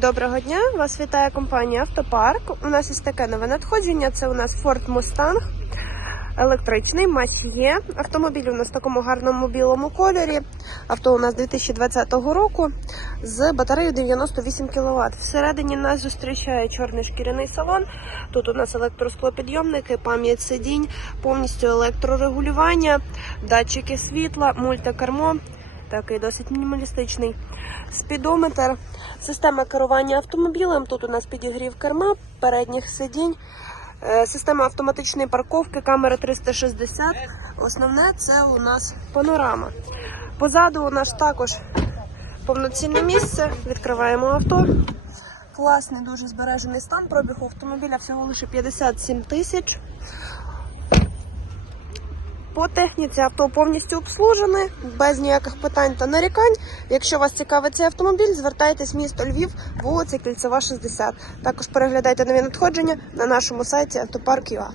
Доброго дня! Вас вітає компанія Автопарк. У нас є таке нове надходження. Це у нас Ford Mustang електричний Масьє. Автомобіль у нас в такому гарному білому кольорі. Авто у нас 2020 року з батареєю 98 кВт. Всередині нас зустрічає чорний шкіряний салон. Тут у нас електросклопідйомники, пам'ять сидінь, повністю електрорегулювання, датчики світла, мультикермо. Такий досить мінімалістичний спідометр, система керування автомобілем. Тут у нас підігрів керма, передніх сидінь, е, система автоматичної парковки, камера 360. Основне це у нас панорама. Позаду у нас також повноцінне місце. Відкриваємо авто. Класний, дуже збережений стан. Пробіг автомобіля всього лише 57 тисяч. По техніці авто повністю обслужене, без ніяких питань та нарікань. Якщо вас цікавить цей автомобіль, звертайтесь в місто Львів, вулиця Кільцева, 60. Також переглядайте нові надходження на нашому сайті автопарк.ua.